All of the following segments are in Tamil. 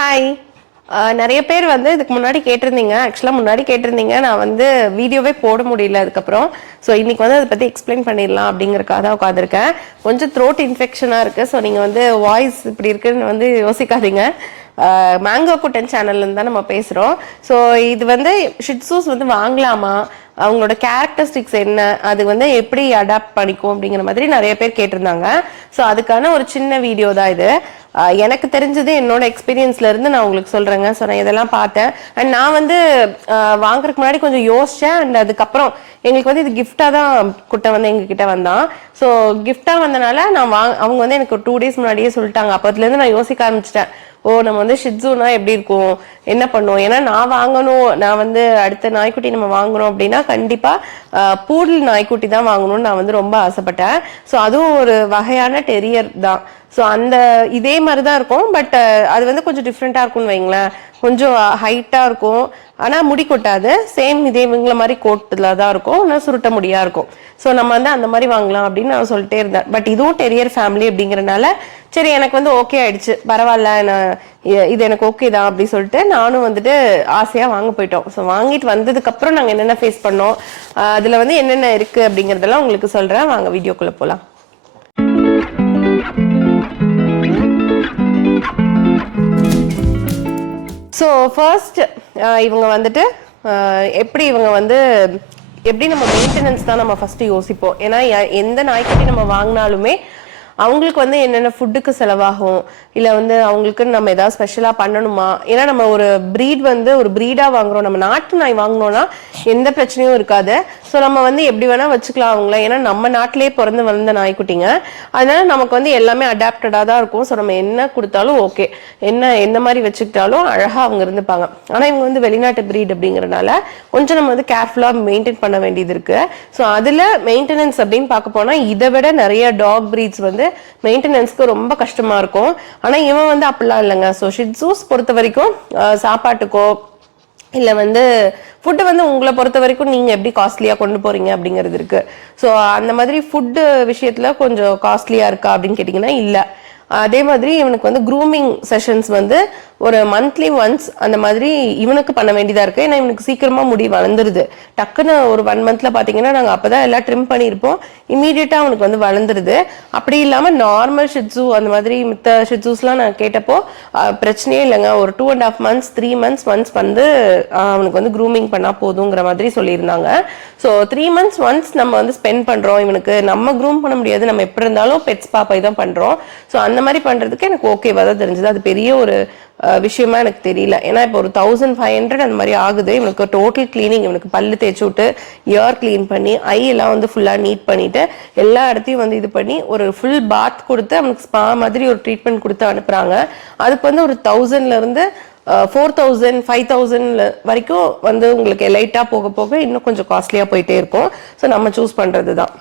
ஹாய். நிறைய பேர் வந்து இதுக்கு முன்னாடி கேட்டிருந்தீங்க. ஆக்சுவலாக முன்னாடி கேட்டிருந்தீங்க. நான் வந்து வீடியோவே போட முடியல அதுக்கப்புறம். ஸோ இன்னைக்கு வந்து அதை பற்றி எக்ஸ்பிளைன் பண்ணிடலாம் அப்படிங்கிறக்காக தான் உட்காந்துருக்கேன். கொஞ்சம் த்ரோட் இன்ஃபெக்ஷனாக இருக்குது. ஸோ நீங்கள் வந்து வாய்ஸ் இப்படி இருக்குன்னு வந்து யோசிக்காதீங்க. மேங்கோ குட்டன் சேனல்லேருந்து தான் நம்ம பேசுகிறோம். ஸோ இது வந்து ஷிட்சூஸ் வந்து வாங்கலாமா, அவங்களோட கேரக்டரிஸ்டிக்ஸ் என்ன, அது வந்து எப்படி அடாப்ட் பண்ணிக்கும் அப்படிங்கிற மாதிரி நிறைய பேர் கேட்டிருந்தாங்க. ஸோ அதுக்கான ஒரு சின்ன வீடியோ தான் இது. எனக்கு தெரிஞ்சது என்னோட எக்ஸ்பீரியன்ஸ்ல இருந்து நான் உங்களுக்கு சொல்றேங்க. ஸோ நான் இதெல்லாம் பார்த்தேன். அண்ட் நான் வந்து வாங்குறதுக்கு முன்னாடி கொஞ்சம் யோசிச்சேன். அண்ட் அதுக்கப்புறம் எங்களுக்கு வந்து இது கிஃப்டா தான் குட்டை வந்து எங்ககிட்ட வந்தான். ஸோ கிஃப்டா வந்தனால நான் அவங்க வந்து எனக்கு 2 days முன்னாடியே சொல்லிட்டாங்க. அப்பத்துல இருந்து நான் யோசிக்க ஆரம்பிச்சிட்டேன். ஓ, நம்ம வந்து ஷிட்ஸுனா எப்படி இருக்கும், என்ன பண்ணும். ஏன்னா நான் வாங்கணும், நான் வந்து அடுத்த நாய்க்குட்டி நம்ம வாங்கணும் அப்படின்னா கண்டிப்பா பூடல் நாய்க்குட்டி தான் வாங்கணும்னு நான் வந்து ரொம்ப ஆசைப்பட்டேன். ஸோ அதுவும் ஒரு வகையான டெரியர் தான். ஸோ அந்த இதே மாதிரி தான் இருக்கும். பட் அது வந்து கொஞ்சம் டிஃப்ரெண்டா இருக்கும்னு வைங்களேன். கொஞ்சம் ஹைட்டா இருக்கும், ஆனா முடி கொட்டாது. சேம் இதே இவங்கள மாதிரி கோட்டில் தான் இருக்கும், ஆனால் சுருட்ட முடியா இருக்கும். ஸோ நம்ம வந்து அந்த மாதிரி வாங்கலாம் அப்படின்னு நான் சொல்லிட்டே இருந்தேன். பட் இதுவும் டெரியர் ஃபேமிலி அப்படிங்கிறனால சரி எனக்கு வந்து ஓகே ஆயிடுச்சு. பரவாயில்ல, நான் இது எனக்கு ஓகே தான் அப்படி சொல்லிட்டு நானும் வந்துட்டு ஆசையா வாங்க போயிட்டோம். ஸோ வாங்கிட்டு வந்ததுக்கு அப்புறம் நாங்கள் என்னென்ன ஃபேஸ் பண்ணோம், அதுல வந்து என்னென்ன இருக்கு அப்படிங்கறதெல்லாம் உங்களுக்கு சொல்றேன். வாங்க வீடியோக்குள்ள போலாம். ஸோ ஃபர்ஸ்ட் இவங்க வந்துட்டு எப்படி இவங்க வந்து எப்படி நம்ம மெயின்டெனன்ஸ் தான் நம்ம ஃபர்ஸ்ட் யோசிப்போம். ஏன்னா எந்த நாய்க்குட்டி நம்ம வாங்கினாலுமே அவங்களுக்கு வந்து என்னென்ன ஃபுட்டுக்கு செலவாகும், இல்லை வந்து அவங்களுக்கு நம்ம ஏதாவது ஸ்பெஷலாக பண்ணணுமா. ஏன்னா நம்ம ஒரு ப்ரீட் வந்து ஒரு ப்ரீடாக வாங்குறோம். நம்ம நாட்டு நாய் வாங்கினோம்னா எந்த பிரச்சனையும் இருக்காது. ஸோ நம்ம வந்து எப்படி வேணா வச்சுக்கலாம் அவங்கள. ஏன்னா நம்ம நாட்டிலேயே பிறந்து வளர்ந்த நாய்க்குட்டிங்க. அதனால நமக்கு வந்து எல்லாமே அடாப்டடாக தான் இருக்கும். ஸோ நம்ம என்ன கொடுத்தாலும் ஓகே, என்ன எந்த மாதிரி வச்சுக்கிட்டாலும் அழகாக அவங்க இருந்துப்பாங்க. ஆனால் இவங்க வந்து வெளிநாட்டு ப்ரீட் அப்படிங்கிறனால கொஞ்சம் நம்ம வந்து கேர்ஃபுல்லாக மெயின்டைன் பண்ண வேண்டியது இருக்கு. ஸோ அதில் மெயின்டெனன்ஸ் அப்படின்னு பார்க்க போனால் இதை விட நிறைய டாக் ப்ரீட்ஸ் வந்து மெயின்டெனன்ஸ்க்கு ரொம்ப கஷ்டமா இருக்கும். ஆனா இவன் வந்து அப்படிலாம் இல்லைங்க. ஸோ ஷிட்சூஸ் பொறுத்த வரைக்கும் சாப்பாட்டுக்கோ இல்லை வந்து ஃபுட்டு வந்து உங்களை பொறுத்த வரைக்கும் நீங்கள் எப்படி காஸ்ட்லியாக கொண்டு போகிறீங்க அப்படிங்கிறது இருக்குது. ஸோ அந்த மாதிரி ஃபுட்டு விஷயத்தில் கொஞ்சம் காஸ்ட்லியாக இருக்கா அப்படின்னு கேட்டிங்கன்னா இல்லை. அதே மாதிரி இவனுக்கு வந்து க்ரூமிங் செஷன்ஸ் வந்து ஒரு மந்த்லி ஒன்ஸ் அந்த மாதிரி இவனுக்கு பண்ண வேண்டியதாக இருக்குது. ஏன்னா இவனுக்கு சீக்கிரமாக முடி வளர்ந்துருது. டக்குன்னு ஒரு 1 monthல பார்த்தீங்கன்னா நாங்கள் அப்போ தான் எல்லாம் ட்ரிம் பண்ணியிருப்போம். இமீடியட்டாக அவனுக்கு வந்து வளர்ந்துருது. அப்படி இல்லாமல் நார்மல் ஷிட்ஸு அந்த மாதிரி மித்த ஷிட்ஸூஸ்லாம் நான் கேட்டப்போ பிரச்சனையே இல்லைங்க. ஒரு 2.5 months 3 months ஒன்ஸ் வந்து அவனுக்கு வந்து க்ரூமிங் பண்ணால் போதுங்கிற மாதிரி சொல்லியிருந்தாங்க. ஸோ 3 months ஒன்ஸ் நம்ம வந்து ஸ்பெண்ட் பண்ணுறோம். இவனுக்கு நம்ம க்ரூம் பண்ண முடியாது, நம்ம எப்படி இருந்தாலும் பெட்ஸ் பாப்பை தான் பண்ணுறோம். ஸோ அந்த மாதிரி பண்ணுறதுக்கு எனக்கு ஓகேவா தான் தெரிஞ்சது. அது பெரிய ஒரு விஷயமா எனக்கு தெரியல. ஏன்னா இப்போ ஒரு 1500 அந்த மாதிரி ஆகுது. இவனுக்கு டோட்டல் கிளீனிங், இவனுக்கு பல்லு தேய்ச்சி விட்டு இயர் கிளீன் பண்ணி ஐ எல்லாம் வந்து ஃபுல்லாக நீட் பண்ணிட்டு எல்லா இடத்தையும் வந்து இது பண்ணி ஒரு ஃபுல் பாத் கொடுத்து அவனுக்கு ஸ்பா மாதிரி ஒரு ட்ரீட்மெண்ட் கொடுத்து அனுப்புறாங்க. அதுக்கு வந்து ஒரு 1000ல இருந்து 4000 5000 வரைக்கும் வந்து உங்களுக்கு லைட்டாக போக போக இன்னும் கொஞ்சம் காஸ்ட்லியாக போயிட்டே இருக்கும். ஸோ நம்ம சூஸ் பண்ணுறது தான்.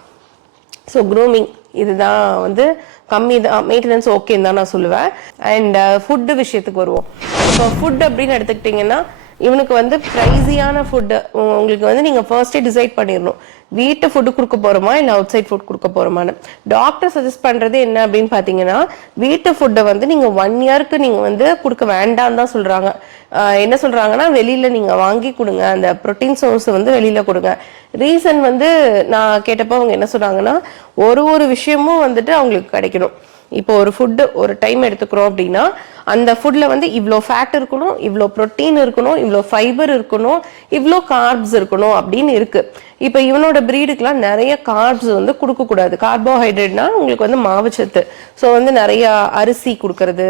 ஸோ க்ரூமிங் இதுதான் வந்து கம்மி தான், மெயின்டெனன்ஸ் ஓகேன்னு தான் நான் சொல்லுவேன். அண்ட் ஃபுட்டு விஷயத்துக்கு வருவோம். இப்போ ஃபுட் அப்படின்னு எடுத்துக்கிட்டிங்கன்னா இவனுக்கு வந்து ப்ரைஸியான ஃபுட்டு உங்களுக்கு வந்து நீங்கள் ஃபர்ஸ்டே டிசைட் பண்ணிடணும். வீட்டு ஃபுட்டு கொடுக்க போகிறோமா இல்லை அவுட் சைட் ஃபுட் கொடுக்க போகிறோமான்னு. டாக்டர் சஜஸ்ட் பண்ணுறது என்ன அப்படின்னு பார்த்தீங்கன்னா வீட்டு ஃபுட்டை வந்து நீங்கள் 1 yearக்கு நீங்கள் வந்து கொடுக்க வேண்டாம்னு தான் சொல்கிறாங்க. என்ன சொல்கிறாங்கன்னா வெளியில் நீங்கள் வாங்கி கொடுங்க, அந்த ப்ரோட்டீன் சோர்ஸ் வந்து வெளியில் கொடுங்க. ரீசன் வந்து நான் கேட்டப்போ அவங்க என்ன சொல்கிறாங்கன்னா ஒரு விஷயமும் வந்துட்டு அவங்களுக்கு கிடைக்கணும். இப்போ ஒரு ஃபுட்டு ஒரு டைம் எடுத்துக்கிறோம் அப்படின்னா அந்த ஃபுட்ல வந்து இவ்வளோ ஃபேட் இருக்கணும், இவ்வளோ ப்ரோட்டீன் இருக்கணும், இவ்வளோ ஃபைபர் இருக்கணும், இவ்வளோ கார்ப்ஸ் இருக்கணும் அப்படின்னு இருக்கு. இப்போ இவனோட ப்ரீடுக்கெலாம் நிறைய கார்ப்ஸ் வந்து கொடுக்கக்கூடாது. கார்போஹைட்ரேட்னா உங்களுக்கு வந்து மாவுச்சத்து. ஸோ வந்து நிறைய அரிசி கொடுக்கறது,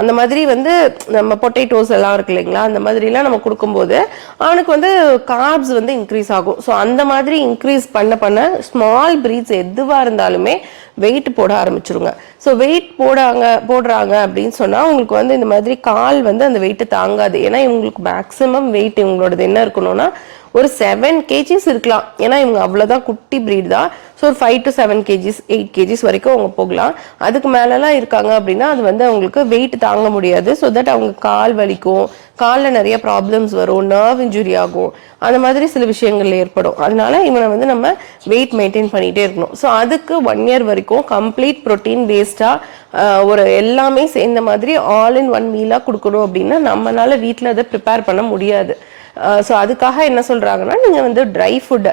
அந்த மாதிரி வந்து நம்ம பொட்டேட்டோஸ் எல்லாம் இருக்கு இல்லைங்களா, அந்த மாதிரிலாம் நம்ம கொடுக்கும்போது அவனுக்கு வந்து கார்ப்ஸ் வந்து இன்க்ரீஸ் ஆகும். ஸோ அந்த மாதிரி இன்க்ரீஸ் பண்ண ஸ்மால் ப்ரீட்ஸ் எதுவாக இருந்தாலுமே வெயிட் போட ஆரம்பிச்சிருங்க. ஸோ வெயிட் போடுறாங்க அப்படின்னு சொன்னால் உங்களுக்கு வந்து இந்த மாதிரி கால் வந்து அந்த வெயிட்டை தாங்காது. ஏன்னா இவங்களுக்கு மேக்ஸிமம் வெயிட் இவங்களோடது என்ன இருக்கணும்னா ஒரு 7 kgs இருக்கலாம். ஏன்னா இவங்க அவ்வளோதான் குட்டி ப்ரீட் தான். ஸோ ஒரு 5 to 7 kgs 8 kgs வரைக்கும் அவங்க போகலாம். அதுக்கு மேலெலாம் இருக்காங்க அப்படின்னா அது வந்து அவங்களுக்கு வெயிட் தாங்க முடியாது. ஸோ தட் அவங்க கால் வலிக்கும், காலில் நிறைய ப்ராப்ளம்ஸ் வரும், நர்வ் இன்ஜுரி ஆகும், அந்த மாதிரி சில விஷயங்கள் ஏற்படும். அதனால இவனை வந்து நம்ம வெயிட் மெயின்டைன் பண்ணிகிட்டே இருக்கணும். ஸோ அதுக்கு 1 year வரைக்கும் கம்ப்ளீட் ப்ரோட்டீன் பேஸ்டாக ஒரு எல்லாமே சேர்ந்த மாதிரி ஆல் இன் ஒன் மீலாக கொடுக்கணும் அப்படின்னா நம்மளால வீட்டில் அதை ப்ரிப்பேர் பண்ண முடியாது. ஸோ அதுக்காக என்ன சொல்கிறாங்கன்னா நீங்கள் வந்து ட்ரை ஃபுட்டை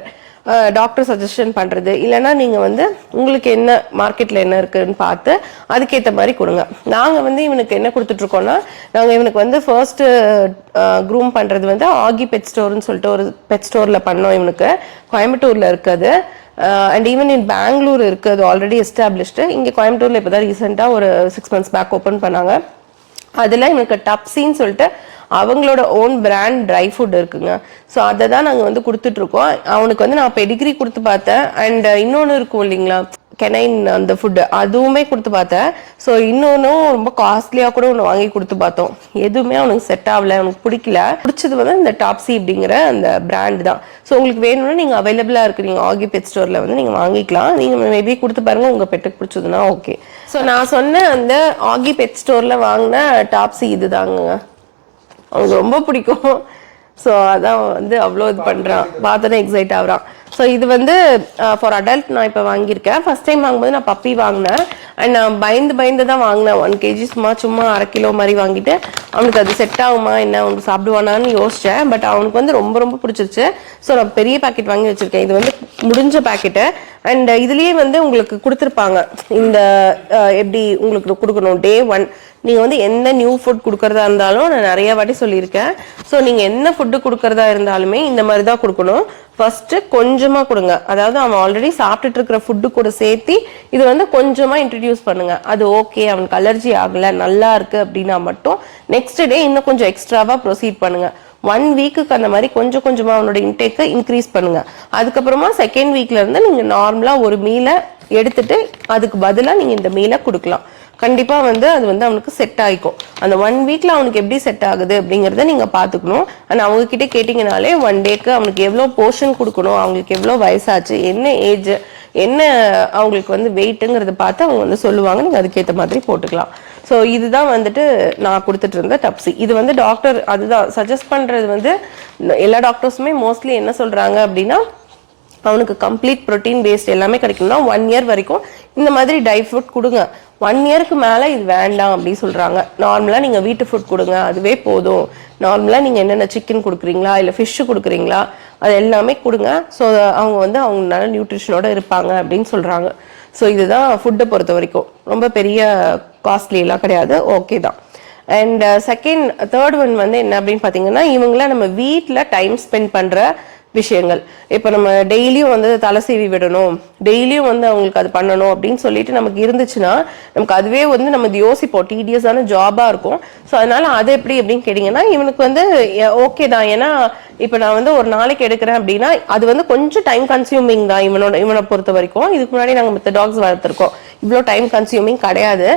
டாக்டர் சஜஷன் பண்ணுறது, இல்லைன்னா நீங்கள் வந்து உங்களுக்கு என்ன மார்க்கெட்டில் என்ன இருக்குதுன்னு பார்த்து அதுக்கேற்ற மாதிரி கொடுங்க. நாங்கள் வந்து இவனுக்கு என்ன கொடுத்துட்ருக்கோன்னா, நாங்கள் இவனுக்கு வந்து ஃபர்ஸ்ட்டு க்ரூம் பண்ணுறது வந்து ஆகி பெட் ஸ்டோர்னு சொல்லிட்டு ஒரு பெட் ஸ்டோரில் பண்ணோம். இவனுக்கு கோயம்புத்தூரில் இருக்குது. அண்ட் ஈவன் இன் பெங்களூர் இருக்குது, அது ஆல்ரெடி எஸ்டாப்ளிஷ்டு. இங்கே கோயம்புத்தூரில் இப்போ தான் ரீசெண்டாக ஒரு 6 months பேக் ஓப்பன் பண்ணாங்க. அதில் இவனுக்கு டப்ஸின்னு சொல்லிட்டு அவங்களோட ஓன் பிராண்ட் ட்ரை ஃபுட் இருக்குங்க. ஸோ அதை தான் நாங்கள் வந்து கொடுத்துட்ருக்கோம். அவனுக்கு வந்து நான் பெடிகிரி கொடுத்து பார்த்தேன். அண்ட் இன்னொன்று இருக்கும் இல்லைங்களா, கெனைன் அந்த ஃபுட்டு, அதுவுமே கொடுத்து பார்த்தேன். ஸோ இன்னொன்றும் ரொம்ப காஸ்ட்லியாக கூட ஒன்று வாங்கி கொடுத்து பார்த்தோம். எதுவுமே அவனுக்கு செட் ஆகலை, அவனுக்கு பிடிக்கல. பிடிச்சது வந்து இந்த டாப்ஸி அப்படிங்கிற அந்த பிராண்ட் தான். ஸோ உங்களுக்கு வேணும்னா நீங்கள் அவைலபிளாக இருக்கு, நீங்கள் ஆகி பெட் ஸ்டோரில் வந்து நீங்கள் வாங்கிக்கலாம். நீங்கள் மேபி கொடுத்து பாருங்கள், உங்கள் பெட்டுக்கு பிடிச்சதுன்னா ஓகே. ஸோ நான் சொன்ன அந்த ஆகி பெட் ஸ்டோரில் வாங்கின டாப்ஸி இது தாங்க, அவனுக்கு ரொம்ப பிடிக்கும். ஸோ அதான் வந்து அவ்வளோ இது பண்ணுறான், பார்த்தோன்னே எக்ஸைட் ஆகுறான். ஸோ இது வந்து ஃபார் அடல்ட் நான் இப்போ வாங்கியிருக்கேன். ஃபர்ஸ்ட் டைம் வாங்கும்போது நான் பப்பி வாங்கினேன். அண்ட் நான் பயந்து தான் வாங்கினேன். 1 kg சும்மா அரை கிலோ மாதிரி வாங்கிட்டு அவனுக்கு அது செட் ஆகுமா என்ன, அவனுக்கு சாப்பிடுவானான்னு யோசித்தேன். பட் அவனுக்கு வந்து ரொம்ப பிடிச்சிருச்சு. ஸோ நான் பெரிய பேக்கெட் வாங்கி வச்சுருக்கேன். இது வந்து முடிஞ்ச பேக்கெட்டு. அண்ட் இதுலேயே வந்து உங்களுக்கு கொடுத்துருப்பாங்க இந்த எப்படி உங்களுக்கு கொடுக்கணும். Day 1 நீங்கள் வந்து எந்த நியூ ஃபுட் கொடுக்குறதா இருந்தாலும் நான் நிறைய வாட்டி சொல்லியிருக்கேன். ஸோ நீங்கள் என்ன ஃபுட்டு கொடுக்குறதா இருந்தாலுமே இந்த மாதிரி தான் கொடுக்கணும். ஃபர்ஸ்ட்டு கொஞ்சமாக கொடுங்க. அதாவது அவன் ஆல்ரெடி சாப்பிட்டுட்டு இருக்கிற ஃபுட்டு கூட சேர்த்து இது வந்து கொஞ்சமாக இன்ட்ரடியூஸ் பண்ணுங்க. அது ஓகே, அவனுக்கு அலர்ஜி ஆகலை, நல்லா இருக்கு அப்படின்னா மட்டும் நெக்ஸ்ட் டே இன்னும் கொஞ்சம் எக்ஸ்ட்ராவாக ப்ரொசீட் பண்ணுங்க. 1 weekக்கு அந்த மாதிரி கொஞ்சமாக அவனோட இன்டேக்கை இன்க்ரீஸ் பண்ணுங்க. அதுக்கப்புறமா 2nd weekல இருந்து நீங்கள் நார்மலாக ஒரு மீலை எடுத்துட்டு அதுக்கு பதிலாக நீங்கள் இந்த மீலை கொடுக்கலாம். கண்டிப்பாக வந்து அது வந்து அவனுக்கு செட் ஆகிக்கும். அந்த 1 weekல அவனுக்கு எப்படி செட் ஆகுது அப்படிங்கிறத நீங்கள் பார்த்துக்கணும். ஆனால் அவங்கக்கிட்ட கேட்டிங்கனாலே 1 dayக்கு அவனுக்கு எவ்வளோ போர்ஷன் கொடுக்கணும், அவங்களுக்கு எவ்வளோ வயசாச்சு, என்ன ஏஜ், என்ன அவங்களுக்கு வந்து வெயிட்டுங்கிறத பார்த்து அவங்க வந்து சொல்லுவாங்க. நீங்கள் அதுக்கேற்ற மாதிரி போட்டுக்கலாம். ஸோ இதுதான் வந்துட்டு நான் கொடுத்துட்டு இருந்த டப்ஸி. இது வந்து டாக்டர் அதுதான் சஜஸ்ட் பண்ணுறது வந்து எல்லா டாக்டர்ஸுமே மோஸ்ட்லி என்ன சொல்கிறாங்க அப்படின்னா, அவனுக்கு கம்ப்ளீட் ப்ரோட்டீன் பேஸ்ட் எல்லாமே கிடைக்கணும்னா 1 year வரைக்கும் இந்த மாதிரி ட்ரை ஃபுட் கொடுங்க. 1 yearக்கு மேலே இது வேண்டாம் அப்படின்னு சொல்கிறாங்க. நார்மலாக நீங்கள் வீட்டு ஃபுட் கொடுங்க, அதுவே போதும். நார்மலாக நீங்கள் என்னென்ன சிக்கன் கொடுக்குறீங்களா இல்லை ஃபிஷ்ஷு கொடுக்குறீங்களா அது எல்லாமே கொடுங்க. ஸோ அவங்க வந்து அவங்க நல்ல நியூட்ரிஷனோடு இருப்பாங்க அப்படின்னு சொல்கிறாங்க. ஸோ இதுதான் ஃபுட்டை பொறுத்த வரைக்கும். ரொம்ப பெரிய காஸ்ட்லியெல்லாம் கிடையாது, ஓகே தான். அண்ட் தேர்ட் ஒன் வந்து என்ன அப்படின்னு பார்த்தீங்கன்னா, இவங்கள நம்ம வீட்டில் டைம் ஸ்பெண்ட் பண்ணுற விஷயங்கள். இப்போ நம்ம டெய்லியும் வந்து தலை சீவி விடணும், டெய்லியும் வந்து அவங்களுக்கு அது பண்ணணும் அப்படின்னு சொல்லிட்டு நமக்கு இருந்துச்சுன்னா நமக்கு அதுவே வந்து நம்ம இது யோசிப்போம், டீடியஸான ஜாபாக இருக்கும். ஸோ அதனால அது எப்படி அப்படின்னு கேட்டிங்கன்னா, இவனுக்கு வந்து ஓகே தான். ஏன்னா இப்போ நான் வந்து ஒரு நாளைக்கு எடுக்கிறேன் அப்படின்னா அது வந்து கொஞ்சம் டைம் கன்சியூமிங் தான் இவனை பொறுத்த வரைக்கும். இதுக்கு முன்னாடி நாங்கள் மற்ற டாக்ஸ் வளர்த்துருக்கோம், இவ்வளோ டைம் கன்சியூமிங் கிடையாது.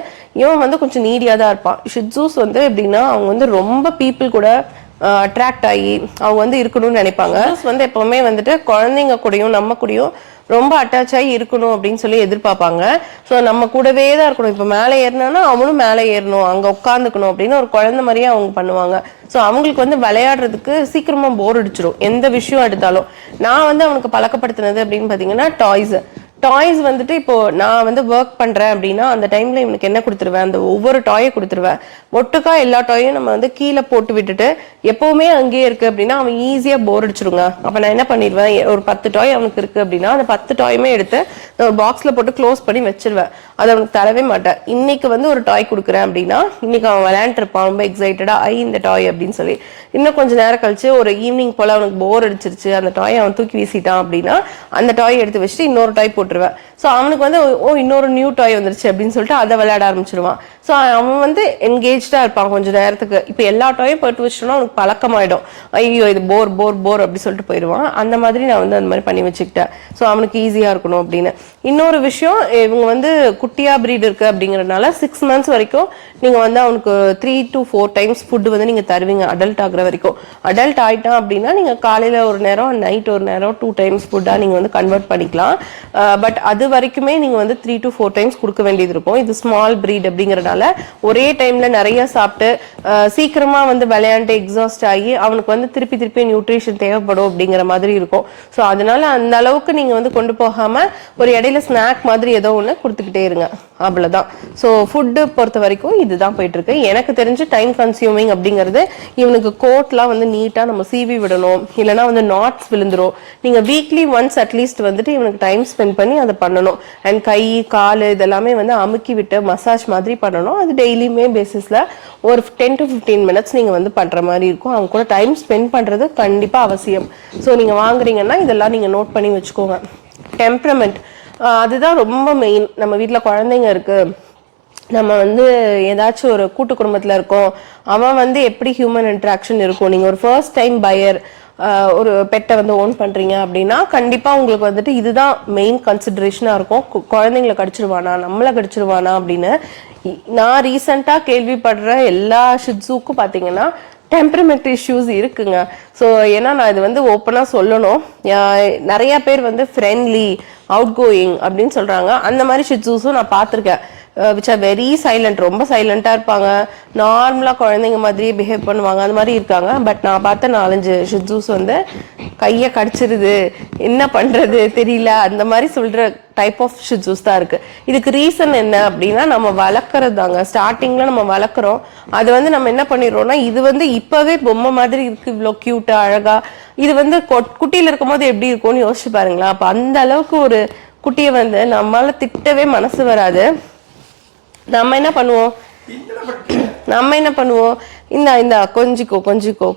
இவன் வந்து கொஞ்சம் நீடியாக தான் இருப்பான். ஷிட்ஸூஸ் வந்து எப்படின்னா அவங்க வந்து ரொம்ப பீப்புள் கூட அட்ராக்ட் ஆகி அவங்க வந்து இருக்கணும்னு நினைப்பாங்க. வந்து எப்பவுமே வந்துட்டு குழந்தைங்க கூடயும் நம்ம கூடயும் ரொம்ப அட்டாச் ஆகி இருக்கணும் அப்படின்னு சொல்லி எதிர்பார்ப்பாங்க. ஸோ நம்ம கூடவே தான் இருக்கணும். இப்போ மேலே ஏறினானா அவனும் மேலே ஏறணும், அங்கே உட்காந்துக்கணும் அப்படின்னு ஒரு குழந்தை மாதிரியே அவங்க பண்ணுவாங்க. ஸோ அவங்களுக்கு வந்து விளையாடுறதுக்கு சீக்கிரமாக போர் அடிச்சிடும் எந்த விஷயம் எடுத்தாலும். நான் வந்து அவனுக்கு பழக்கப்படுத்தினது அப்படின்னு பார்த்தீங்கன்னா டாய்ஸ் வந்துட்டு இப்போ நான் வந்து ஒர்க் பண்றேன் அப்படின்னா அந்த டைம்ல இவனுக்கு என்ன கொடுத்துருவேன், அந்த ஒவ்வொரு டாயை கொடுத்துருவேன். ஒட்டுக்கா எல்லா டாயும் நம்ம வந்து கீழே போட்டு விட்டுட்டு எப்பவுமே அங்கேயே இருக்கு அப்படின்னா அவன் ஈஸியா போர் அடிச்சிருங்க. அப்ப நான் என்ன பண்ணிடுவேன், ஒரு 10 டாய் அவனுக்கு இருக்கு அப்படின்னா அந்த 10 டாயுமே எடுத்து ஒரு பாக்ஸ்ல போட்டு க்ளோஸ் பண்ணி வச்சிருவேன். அதை அவனுக்கு தரவே மாட்டேன். இன்னைக்கு வந்து ஒரு டாய் கொடுக்குறேன் அப்படின்னா இன்னைக்கு அவன் விளையாண்டு இருப்பான் ரொம்ப எக்ஸைட்டடா, இந்த டாய் அப்படின்னு சொல்லி. இன்னும் கொஞ்சம் நேரம் கழிச்சு ஒரு ஈவினிங் போல அவனுக்கு போர் அடிச்சிருச்சு, அந்த டாயை அவன் தூக்கி வீசிட்டான் அப்படின்னா அந்த டாய் எடுத்து வச்சுட்டு இன்னொரு டாய் போட்டுருவேன். ஸோ அவனுக்கு வந்து இன்னொரு நியூ டாய் வந்துருச்சு அப்படின்னு சொல்லிட்டு அதை விளையாட ஆரம்பிச்சிருவான். ஸோ அவன் வந்து என்கேஜாக இருப்பான் கொஞ்சம் நேரத்துக்கு. இப்போ எல்லா டாயும் போட்டு வச்சிட்டோம்னா அவனுக்கு பழக்கமாயிடும். ஐயோ இது போர் போர் போர் அப்படி சொல்லிட்டு போயிடுவான். அந்த மாதிரி நான் வந்து அந்த மாதிரி பண்ணி வச்சுக்கிட்டேன். ஸோ அவனுக்கு ஈஸியாக இருக்கணும் அப்படின்னு. இன்னொரு விஷயம், இவங்க வந்து குட்டியா பிரீட் இருக்கு அப்படிங்கறதுனால 6 months வரைக்கும் நீங்க வந்து அவனுக்கு 3 to 4 times ஃபுட் வந்து நீங்க தருவீங்க அடல்ட் ஆகுற வரைக்கும். அடல்ட் ஆயிட்டான் அப்படின்னா நீங்க காலையில ஒரு நேரம் நைட் ஒரு நேரம் 2 times ஃபுட்டா நீங்க வந்து கன்வெர்ட் பண்ணிக்கலாம். பட் அது வரைக்குமே நீங்க வந்து 3 to 4 times கொடுக்க வேண்டியது இருக்கும். இது ஸ்மால் பிரீட் அப்படிங்கறதுனால ஒரே டைம்ல நிறைய சாப்பிட்டு சீக்கிரமா வந்து விளையாண்டு எக்ஸாஸ்ட் ஆகி அவனுக்கு வந்து திருப்பி திருப்பி நியூட்ரிஷன் தேவைப்படும் அப்படிங்கிற மாதிரி இருக்கும். ஸோ அதனால அந்த அளவுக்கு நீங்க வந்து கொண்டு போகாம ஒரு இடையில ஸ்நாக் மாதிரி ஏதோ ஒன்று கொடுத்துக்கிட்டே இருங்க, அவ்வளவுதான். ஸோ ஃபுட்டு பொறுத்த வரைக்கும் இதுதான் போயிட்டு இருக்கு. எனக்கு தெரிஞ்சு டைம் கன்சியூமிங் அப்படிங்கிறது, இவனுக்கு கோட்லாம் வந்து நீட்டா நம்ம சீவி விடணும், இல்லைன்னா வந்து நாட்ஸ் விழுந்துரும். நீங்க வீக்லி ஒன்ஸ் அட்லீஸ்ட் வந்துட்டு இவனுக்கு டைம் ஸ்பெண்ட் பண்ணி அதை பண்ணணும். அண்ட் கை கால் இதெல்லாமே வந்து அமுக்கி விட்டு மசாஜ் மாதிரி பண்ணணும். அது டெய்லியுமே பேசிஸ்ல ஒரு 10 to 15 minutes நீங்க வந்து பண்ற மாதிரி இருக்கும். அவங்க கூட டைம் ஸ்பெண்ட் பண்றது கண்டிப்பா அவசியம். ஸோ நீங்க வாங்குறீங்கன்னா இதெல்லாம் நீங்க நோட் பண்ணி வச்சுக்கோங்க. டெம்பரமெண்ட், அதுதான் ரொம்ப மெயின். நம்ம வீட்டில் குழந்தைங்க இருக்கு, நம்ம வந்து ஏதாச்சும் ஒரு கூட்டு குடும்பத்தில் இருக்கோம், அவன் வந்து எப்படி ஹியூமன் இன்ட்ராக்ஷன் இருக்கும். நீங்கள் ஒரு ஃபர்ஸ்ட் டைம் பையர் ஒரு பெட்டை வந்து ஓன் பண்ணுறீங்க அப்படின்னா கண்டிப்பாக உங்களுக்கு வந்துட்டு இதுதான் மெயின் கன்சிடரேஷனாக இருக்கும். குழந்தைங்களை கடிச்சிருவானா, நம்மளை கடிச்சிருவானா அப்படின்னு. நான் ரீசெண்டாக கேள்விப்படுற எல்லா ஷிட்ஸுக்கும் பார்த்தீங்கன்னா டெம்பரமெண்ட் இஷ்யூஸ் இருக்குங்க. ஸோ ஏன்னா நான் இது வந்து ஓப்பனாக சொல்லணும், நிறைய பேர் வந்து ஃப்ரெண்ட்லி அவுட் கோயிங் அப்படின்னு சொல்கிறாங்க. அந்த மாதிரி ஷிட்ஸுஸும் நான் பார்த்துருக்கேன். விச் ஆர் வெரி சைலண்ட், ரொம்ப சைலண்டாக இருப்பாங்க, நார்மலாக குழந்தைங்க மாதிரியே பிஹேவ் பண்ணுவாங்க, அந்த மாதிரி இருக்காங்க. பட் நான் பார்த்த 4-5 ஷிட்ஸூஸ் வந்து கையை கடிச்சிருது, என்ன பண்ணுறது தெரியல, அந்த மாதிரி சொல்கிற டைப் ஆஃப் ஷிட்ஸூஸ் தான் இருக்குது. இதுக்கு ரீசன் என்ன அப்படின்னா, நம்ம வளர்க்குறது தாங்க. ஸ்டார்டிங்கில் நம்ம வளர்க்குறோம், அது வந்து நம்ம என்ன பண்ணிடுறோம்னா, இது வந்து இப்போவே பொம்மை மாதிரி இருக்குது, இவ்வளோ க்யூட்டாக அழகாக. இது வந்து குட்டியில் இருக்கும் போது எப்படி இருக்கும்னு யோசிச்சு பாருங்களா. அப்போ அந்த அளவுக்கு ஒரு குட்டியை வந்து நம்மளால திட்டவே மனசு வராது. நம்ம என்ன பண்ணுவோம், இந்த கொஞ்சிக்கோ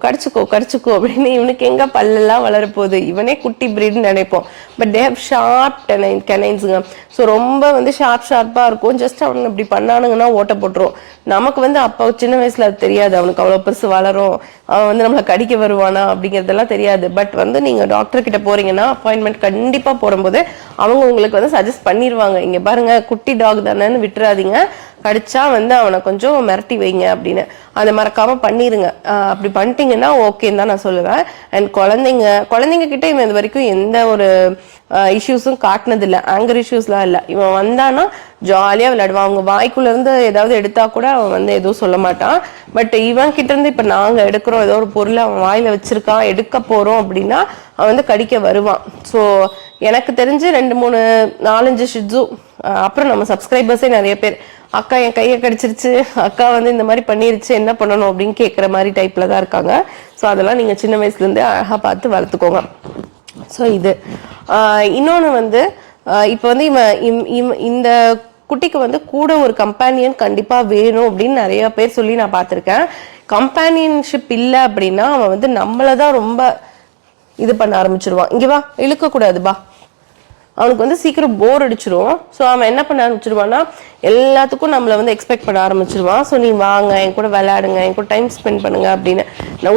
கடிச்சுக்கோ அப்படின்னு. இவனுக்கு எங்க பல்லெல்லாம் வளரப்போகுது, இவனே குட்டி பிரீட்னு நினைப்போம். பட் தே ஹேவ் ஷார்ப் கெனைன்ஸுங்க. ஸோ ரொம்ப வந்து ஷார்ப்பாக இருக்கும். ஜஸ்ட் அவனுக்கு இப்படி பண்ணானுங்கன்னா ஓட்ட போட்டுரும். நமக்கு வந்து அப்போ சின்ன வயசுல அது தெரியாது, அவனுக்கு அவ்வளோ பெருசு வளரும், அவன் வந்து நம்மளை கடிக்க வருவானா அப்படிங்கிறதெல்லாம் தெரியாது. பட் வந்து நீங்க டாக்டர் கிட்ட போறீங்கன்னா அப்பாயின்மெண்ட் கண்டிப்பா போடும்போது அவங்க உங்களுக்கு வந்து சஜஸ்ட் பண்ணிடுவாங்க, இங்க பாருங்க குட்டி டாக் தானேன்னு விட்டுறாதீங்க, கடிச்சா வந்து அவனை கொஞ்சம் மிரட்டி வைங்க அப்படின்னு. அதை மறக்காம பண்ணிருங்க. அப்படி பண்ணிட்டீங்கன்னா ஓகேன்னு தான் நான் சொல்லுவேன். அண்ட் குழந்தைங்க கிட்ட இவன் இது வரைக்கும் எந்த ஒரு இஷ்யூஸும் காட்டினதில்லை, ஆங்கர் இஷ்யூஸ்லாம் இல்லை. இவன் வந்தானா ஜாலியாக விளையாடுவான். அவங்க வாய்க்குள்ள இருந்து ஏதாவது எடுத்தா கூட அவன் வந்து எதுவும் சொல்ல மாட்டான். பட் இவன் கிட்ட இருந்து இப்போ நாங்கள் எடுக்கிறோம், ஏதோ ஒரு பொருளை அவன் வாயில வச்சிருக்கான், எடுக்க போறோம் அப்படின்னா அவன் வந்து கடிக்க வருவான். ஸோ எனக்கு தெரிஞ்சு 2, 3, 4-5 ஷிட்ஸு. அப்புறம் நம்ம சப்ஸ்கிரைபர்ஸே நிறைய பேர், அக்கா என் கையை கடிச்சிருச்சு, அக்கா வந்து இந்த மாதிரி பண்ணிருச்சு, என்ன பண்ணணும் அப்படின்னு கேட்குற மாதிரி டைப்ல தான் இருக்காங்க. ஸோ அதெல்லாம் நீங்க சின்ன வயசுல இருந்தே அழகா பார்த்து வளர்த்துக்கோங்க. ஸோ இது இன்னொன்று வந்து இப்போ வந்து இந்த குட்டிக்கு வந்து கூட ஒரு கம்பேனியன் கண்டிப்பா வேணும் அப்படின்னு நிறைய பேர் சொல்லி நான் பார்த்துருக்கேன். கம்பேனியன்ஷிப் இல்லை அப்படின்னா அவன் வந்து நம்மளதான் ரொம்ப இது பண்ண ஆரம்பிச்சிருவான். இங்க வா, இழுக்க கூடாது பா, அவனுக்கு வந்து சீக்கிரம் போர் அடிச்சிரும். ஸோ அவன் என்ன பண்ண ஆரம்பிச்சிருவான்னா எல்லாத்துக்கும் நம்மளை வந்து எக்ஸ்பெக்ட் பண்ண ஆரம்பிச்சிருவான். ஸோ நீ வாங்க என் கூட விளையாடுங்க, என் கூட டைம் ஸ்பெண்ட் பண்ணுங்க அப்படின்னு.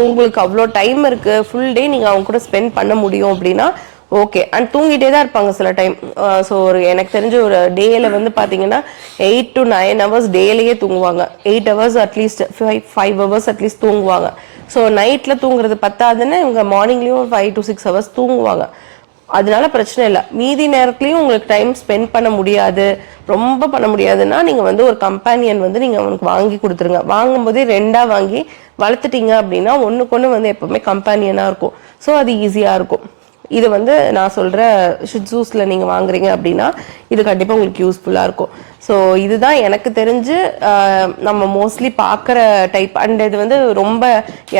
உங்களுக்கு அவ்வளோ டைம் இருக்கு, ஃபுல் டே நீங்க அவங்க கூட ஸ்பெண்ட் பண்ண முடியும் அப்படின்னா ஓகே. அண்ட் தூங்கிட்டே தான் இருப்பாங்க சில டைம். ஸோ ஒரு எனக்கு தெரிஞ்ச ஒரு டேல வந்து பார்த்தீங்கன்னா 8 to 9 hours டேலையே தூங்குவாங்க. 8 hours அட்லீஸ்ட், 5 hours அட்லீஸ்ட் தூங்குவாங்க. ஸோ நைட்டில் தூங்குறது பத்தாதுன்னு இவங்க மார்னிங்லேயும் 5 to 6 hours தூங்குவாங்க. அதனால பிரச்சனை இல்லை. மீதி நேரத்துலையும் உங்களுக்கு டைம் ஸ்பெண்ட் பண்ண முடியாது, ரொம்ப பண்ண முடியாதுன்னா நீங்க வந்து ஒரு கம்பேனியன் வந்து நீங்க அவனுக்கு வாங்கி கொடுத்துருங்க. வாங்கும் போதே 2ஆ வாங்கி வளர்த்துட்டீங்க அப்படின்னா ஒன்றுக்கொன்று வந்து எப்பவுமே கம்பேனியனாக இருக்கும். ஸோ அது ஈஸியாக இருக்கும். இது வந்து நான் சொல்ற ஷிட்ஸூஸ்ல நீங்க வாங்குறீங்க அப்படின்னா இது கண்டிப்பா உங்களுக்கு யூஸ்ஃபுல்லா இருக்கும். ஸோ இதுதான் எனக்கு தெரிஞ்சு நம்ம மோஸ்ட்லி பார்க்குற டைப். அண்ட் இது வந்து ரொம்ப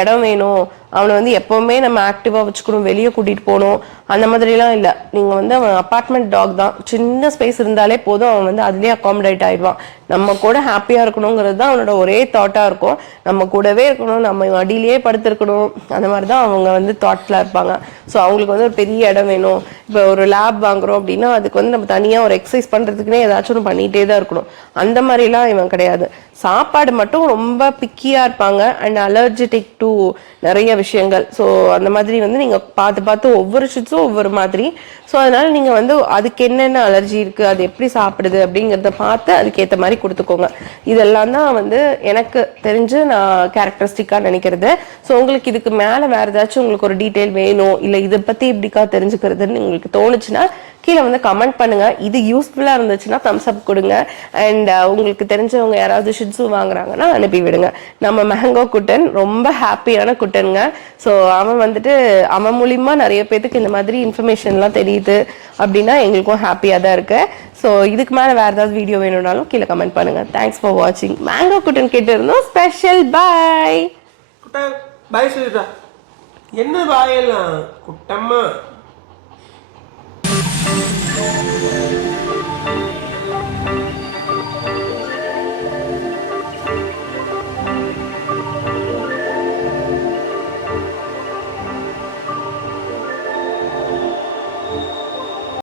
இடம் வேணும், அவனை வந்து எப்பவுமே நம்ம ஆக்டிவா வச்சுக்கணும், வெளியே கூட்டிட்டு போகணும், அந்த மாதிரிலாம் இல்லை. நீங்க வந்து அவன் அப்பார்ட்மெண்ட் டாக் தான், சின்ன ஸ்பேஸ் இருந்தாலே போதும், அவன் வந்து அதுலயே அகாமடேட் ஆயிடுவான். நம்ம கூட ஹாப்பியா இருக்கணுங்கிறது தான் அவனோட ஒரே தாட்டா இருக்கும். நம்ம கூடவே இருக்கணும், நம்ம அடியிலேயே படுத்திருக்கணும், அந்த மாதிரி தான் அவங்க வந்து தாட்ல இருப்பாங்க. ஸோ அவங்களுக்கு வந்து ஒரு பெரிய இடம் வேணும். இப்போ ஒரு லேப் வாங்குறோம் அப்படின்னா அதுக்கு வந்து நம்ம தனியா ஒரு எக்ஸசைஸ் பண்றதுக்குன்னே ஏதாச்சும் ஒன்று பண்ணிட்டே தான் ஹெல்த்தியாக இருக்கணும். அந்த மாதிரிலாம் இவன் கிடையாது. சாப்பாடு மட்டும் ரொம்ப பிக்கியாக இருப்பாங்க அண்ட் அலர்ஜெட்டிக் டு நிறைய விஷயங்கள். ஸோ அந்த மாதிரி வந்து நீங்கள் பார்த்து ஒவ்வொரு ஷிட்ஸும் ஒவ்வொரு மாதிரி. ஸோ அதனால நீங்கள் வந்து அதுக்கு என்னென்ன அலர்ஜி இருக்குது, அது எப்படி சாப்பிடுது அப்படிங்கிறத பார்த்து அதுக்கேற்ற மாதிரி கொடுத்துக்கோங்க. இதெல்லாம் தான் வந்து எனக்கு தெரிஞ்சு நான் கேரக்டரிஸ்டிக்காக நினைக்கிறது. ஸோ உங்களுக்கு இதுக்கு மேலே வேறு ஏதாச்சும் உங்களுக்கு ஒரு டீட்டெயில் வேணும், இல்லை இதை பற்றி இப்படிக்கா தெரிஞ்சுக்கிறதுன்னு உங்களுக்கு தோணுச்சுன்னா கீழே வந்து கமெண்ட் பண்ணுங்க. இது யூஸ்ஃபுல்லாக இருந்துச்சுன்னா தம்ஸ் அப் கொடுங்க. அண்ட் உங்களுக்கு தெரிஞ்சவங்க யாராவது ஷிட்ஸு வாங்குறாங்கன்னா அனுப்பி விடுங்க. நம்ம மேங்கோ குட்டன் ரொம்ப ஹாப்பியான குட்டனுங்க. ஸோ அவன் வந்துட்டு அவன் மூலியமா நிறைய பேருக்கு இந்த மாதிரி இன்ஃபர்மேஷன்லாம் தெரியுது அப்படின்னா எங்களுக்கும் ஹாப்பியாக தான் இருக்கு. ஸோ இதுக்கு மேலே வேறு ஏதாவது வீடியோ வேணும்னாலும் கீழே கமெண்ட் பண்ணுங்க. தேங்க்ஸ் ஃபார் வாட்சிங். மேங்கோ குட்டன் கேட்டு இருந்தோம் ஸ்பெஷல் பாய். பாய் சொல்லிடுறா. என்ன பாயெல்லாம் குட்டம்மா.